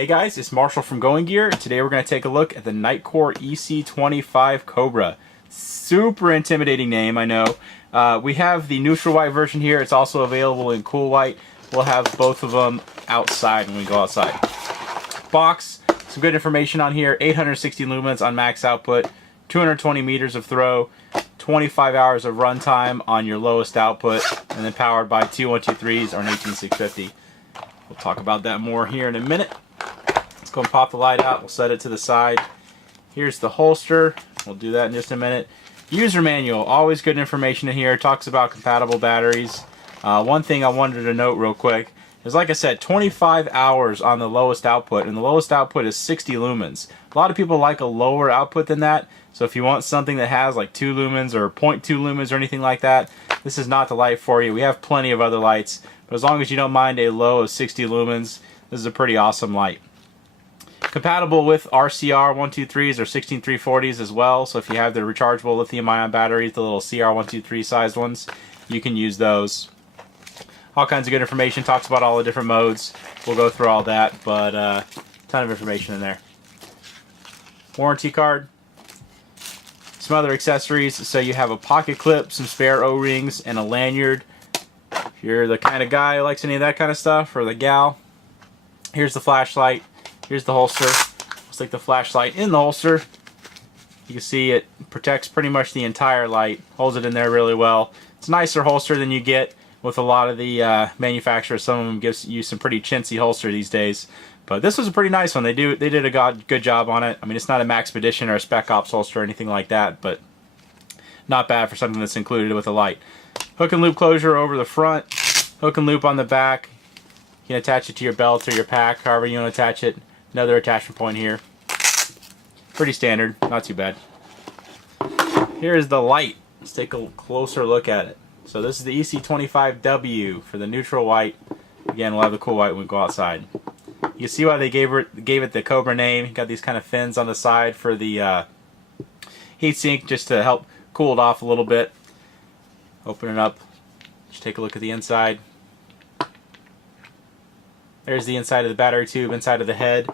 Hey guys, it's Marshall from Going Gear. Today we're going to take a look at the Nitecore EC25 Cobra. Super intimidating name, I know. We have the neutral white version here. It's also available in cool white. We'll have both of them outside when we go outside. Box, some good information on here. 860 lumens on max output, 220 meters of throw, 25 hours of runtime on your lowest output, and then powered by two 123s or an 18650. We'll talk about that more here in a minute. Let's go and pop the light out. We'll set it to the side. Here's the holster. We'll do that in just a minute. User manual, always good information in here. It talks about compatible batteries. One thing I wanted to note real quick is, like I said, 25 hours on the lowest output, and the lowest output is 60 lumens. A lot of people like a lower output than that, so if you want something that has like 2 lumens or 0.2 lumens or anything like that, this is not the light for you. We have plenty of other lights, but as long as you don't mind a low of 60 lumens, this is a pretty awesome light. Compatible with RCR 123s or 16340s as well, so if you have the rechargeable lithium-ion batteries, the little CR123 sized ones, you can use those. All kinds of good information, talks about all the different modes. We'll go through all that, but ton of information in there. Warranty card. Some other accessories, so you have a pocket clip, some spare O-rings, and a lanyard. If you're the kind of guy who likes any of that kind of stuff, or the gal. Here's the flashlight. Here's the holster. Looks like the flashlight in the holster. You can see it protects pretty much the entire light. Holds it in there really well. It's a nicer holster than you get with a lot of the manufacturers. Some of them give you some pretty chintzy holster these days. But this was a pretty nice one. They did a good job on it. I mean, it's not a Maxpedition or a Spec Ops holster or anything like that, but not bad for something that's included with a light. Hook and loop closure over the front. Hook and loop on the back. You can attach it to your belt or your pack, however you want to attach it. Another attachment point here. Pretty standard, not too bad. Here's the light. Let's take a closer look at it. So this is the EC25W for the neutral white. Again, we'll have the cool white when we go outside. You can see why they gave it the Cobra name. Got these kind of fins on the side for the heatsink, just to help cool it off a little bit. Open it up. Just take a look at the inside. There's the inside of the battery tube, inside of the head.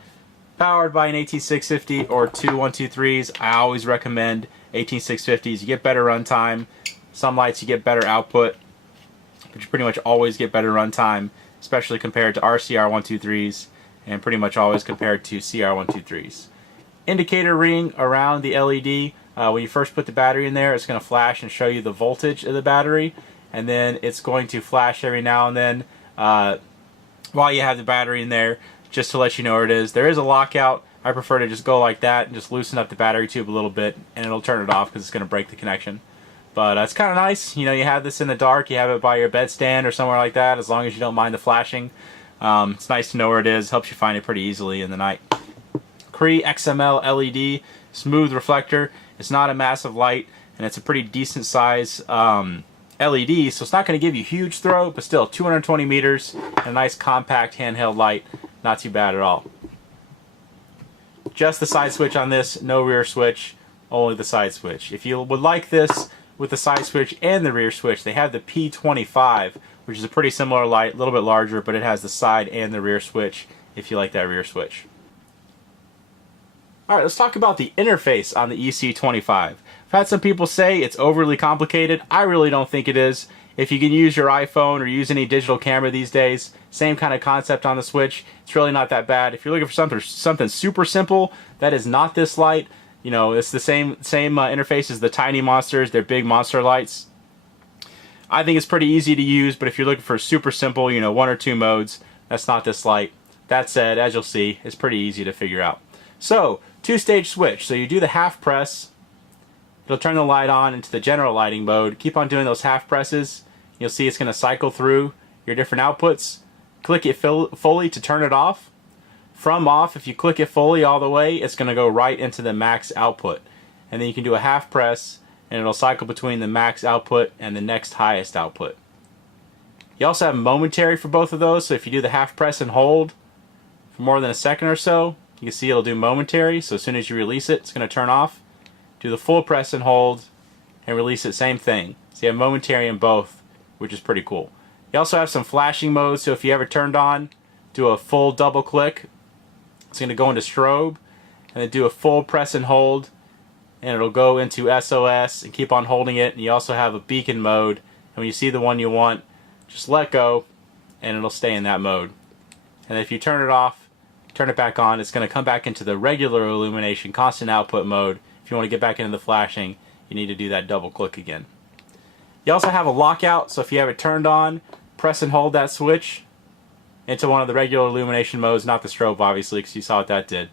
Powered by an 18650 or two 123s. I always recommend 18650s. You get better runtime. Some lights you get better output, but you pretty much always get better runtime, especially compared to RCR 123s, and pretty much always compared to CR 123s. Indicator ring around the LED. When you first put the battery in there, it's going to flash and show you the voltage of the battery, and then it's going to flash every now and then while you have the battery in there, just to let you know where it is. There is a lockout. I prefer to just go like that and just loosen up the battery tube a little bit, and it'll turn it off because it's going to break the connection. But it's kind of nice. You know, you have this in the dark, you have it by your bedstand or somewhere like that, as long as you don't mind the flashing. It's nice to know where it is. Helps you find it pretty easily in the night. CREE XML LED, smooth reflector. It's not a massive light, and it's a pretty decent size LED, so it's not going to give you huge throw, but still 220 meters and a nice compact handheld light. Not too bad at all. Just the side switch on this, no rear switch, only the side switch. If you would like this with the side switch and the rear switch, they have the P25, which is a pretty similar light, a little bit larger, but it has the side and the rear switch if you like that rear switch. Alright, let's talk about the interface on the EC25. I've had some people say it's overly complicated. I really don't think it is. If you can use your iPhone or use any digital camera these days, same kind of concept on the switch. It's really not that bad. If you're looking for something super simple, that is not this light. You know, it's the same interface as the tiny monsters. They're big monster lights. I think it's pretty easy to use, but if you're looking for super simple, you know, 1 or 2 modes, that's not this light. That said, as you'll see, it's pretty easy to figure out. So, 2-stage switch. So you do the half press. It'll turn the light on into the general lighting mode. Keep on doing those half presses. You'll see it's going to cycle through your different outputs. Click it fully to turn it off. From off, if you click it fully all the way, it's going to go right into the max output. And then you can do a half press, and it'll cycle between the max output and the next highest output. You also have momentary for both of those, so if you do the half press and hold for more than a second or so, you can see it'll do momentary, so as soon as you release it, it's going to turn off. Do the full press and hold, and release it, same thing. So you have momentary in both, which is pretty cool. You also have some flashing modes, so if you ever turned on, do a full double click, It's going to go into strobe, and then do a full press and hold, and it'll go into SOS and keep on holding it. And you also have a beacon mode, and when you see the one you want, just let go and it'll stay in that mode. And if you turn it off, turn it back on, it's going to come back into the regular illumination constant output mode. If you want to get back into the flashing, you need to do that double click again. You also have a lockout, so if you have it turned on, press and hold that switch into one of the regular illumination modes, not the strobe obviously, because you saw what that did.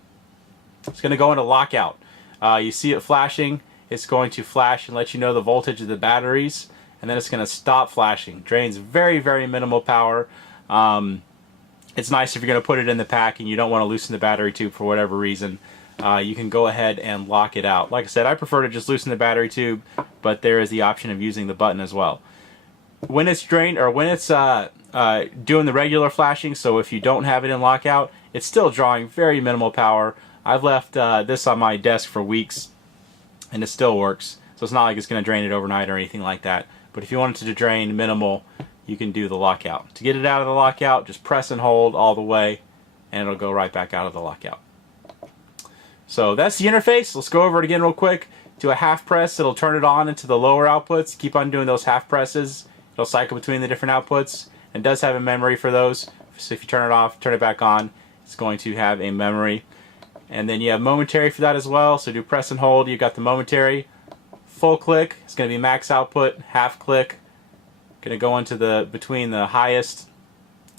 It's going to go into lockout. You see it flashing, it's going to flash and let you know the voltage of the batteries, and then it's going to stop flashing. Drains very, very minimal power. It's nice if you're going to put it in the pack and you don't want to loosen the battery tube for whatever reason. You can go ahead and lock it out. Like I said, I prefer to just loosen the battery tube, but there is the option of using the button as well. When it's drained, or when it's doing the regular flashing, so if you don't have it in lockout, it's still drawing very minimal power. I've left this on my desk for weeks and it still works, so it's not like it's going to drain it overnight or anything like that. But if you want it to drain minimal, you can do the lockout. To get it out of the lockout, just press and hold all the way and it'll go right back out of the lockout. So that's the interface. Let's go over it again real quick. Do a half press, it'll turn it on into the lower outputs. Keep on doing those half presses. It'll cycle between the different outputs, and does have a memory for those. So if you turn it off, turn it back on, it's going to have a memory. And then you have momentary for that as well. So do press and hold, you've got the momentary. Full click, it's going to be max output. Half click, going to go into the between the highest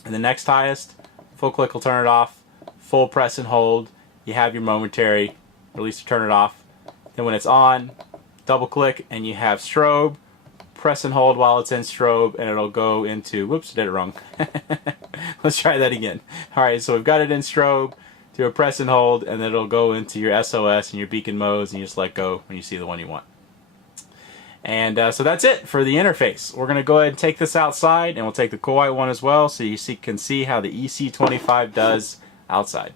and the next highest. Full click will turn it off. Full press and hold, you have your momentary. Release to turn it off. Then when it's on, double click and you have strobe. Press and hold while it's in strobe and it'll go into, whoops, did it wrong. Let's try that again. Alright, so we've got it in strobe, do a press and hold, and then it'll go into your SOS and your beacon modes, and you just let go when you see the one you want. And so that's it for the interface. We're going to go ahead and take this outside, and we'll take the cool white one as well, so you can see how the EC25 does outside.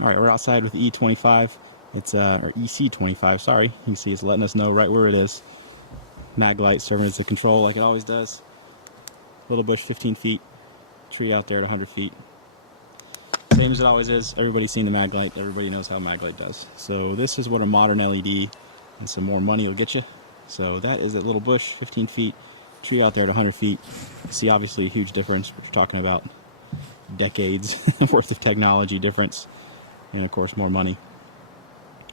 Alright, we're outside with the E25. It's or EC25, sorry. You can see it's letting us know right where it is. Mag light serving as a control like it always does. Little bush 15 feet. Tree out there at 100 feet. Same as it always is. Everybody's seen the mag light. Everybody knows how mag light does. So this is what a modern LED and some more money will get you. So that is that little bush, 15 feet. Tree out there at 100 feet. You see obviously a huge difference. We're talking about decades worth of technology difference. And of course more money.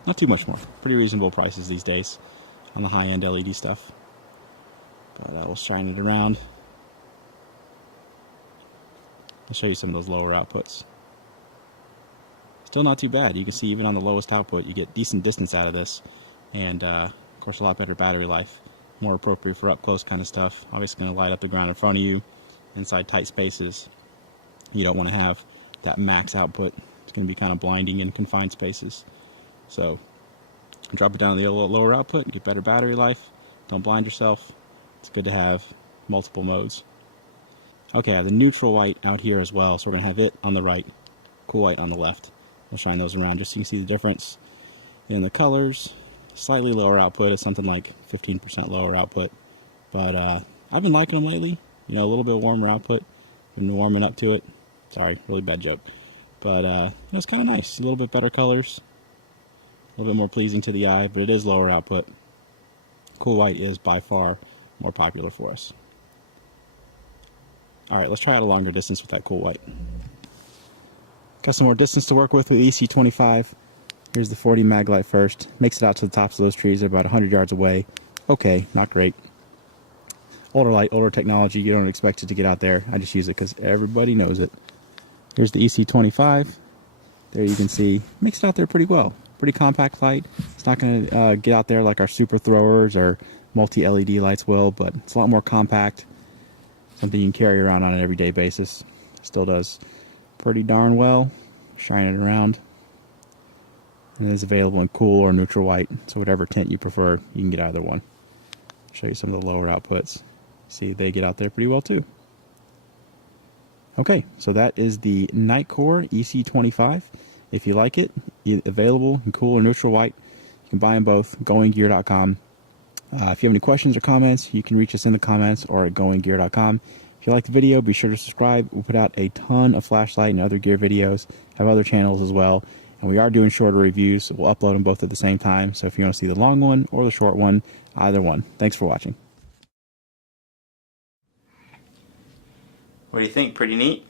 Not too much more. Pretty reasonable prices these days on the high-end LED stuff. But we'll shine it around. I'll show you some of those lower outputs. Still not too bad. You can see even on the lowest output you get decent distance out of this. And of course a lot better battery life. More appropriate for up close kind of stuff. Obviously going to light up the ground in front of you. Inside tight spaces. You don't want to have that max output. It's going to be kind of blinding in confined spaces. So drop it down to the lower output, get better battery life. Don't blind yourself. It's good to have multiple modes. Okay, I have the neutral white out here as well, so we're going to have it on the right, cool white on the left. We'll shine those around just so you can see the difference in the colors. Slightly lower output, it's something like 15% lower output. But I've been liking them lately. You know, a little bit warmer output. Been warming up to it. Sorry, really bad joke. But it's kind of nice. A little bit better colors. A little bit more pleasing to the eye, but it is lower output. Cool white is by far more popular for us. Alright, let's try out a longer distance with that cool white. Got some more distance to work with EC25. Here's the 40 mag light first. Makes it out to the tops of those trees. They're about 100 yards away. Okay, not great. Older light, older technology. You don't expect it to get out there. I just use it because everybody knows it. Here's the EC25. There you can see. Makes it out there pretty well. Pretty compact light. It's not going to get out there like our super throwers or multi-LED lights will, but it's a lot more compact. Something you can carry around on an everyday basis. Still does pretty darn well. Shine it around. And it is available in cool or neutral white, so whatever tint you prefer, you can get either one. I'll show you some of the lower outputs. See, they get out there pretty well too. Okay, so that is the Nitecore EC25. If you like it, available in cool or neutral white. You can buy them both, goinggear.com. If you have any questions or comments, you can reach us in the comments or at goinggear.com. If you like the video, be sure to subscribe. We put out a ton of flashlight and other gear videos, have other channels as well, and we are doing shorter reviews, so we'll upload them both at the same time. So if you want to see the long one or the short one, either one. Thanks for watching. What do you think? Pretty neat?